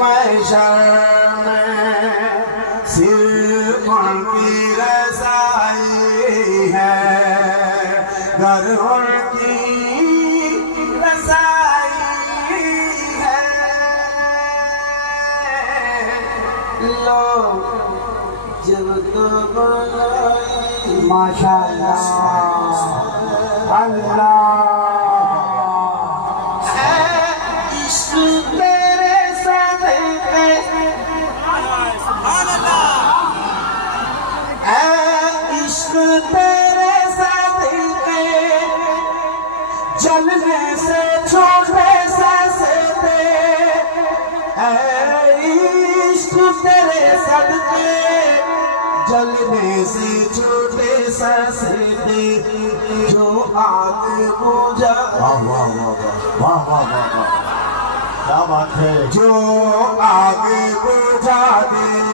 महशर में सिर्फ उनकी रज़ाई है, घर उनकी रज़ाई है। लोग जब तो बुलाई माशाअल्लाह अल्लाह तेरे सदके जलने से छोटे सस्ते, इश्क तेरे सदके जलने से छोटे सस्ते, जो आग बुझा वाह वाह वाह वाह वाह वाह वाह क्या बात है, जो आग बुझा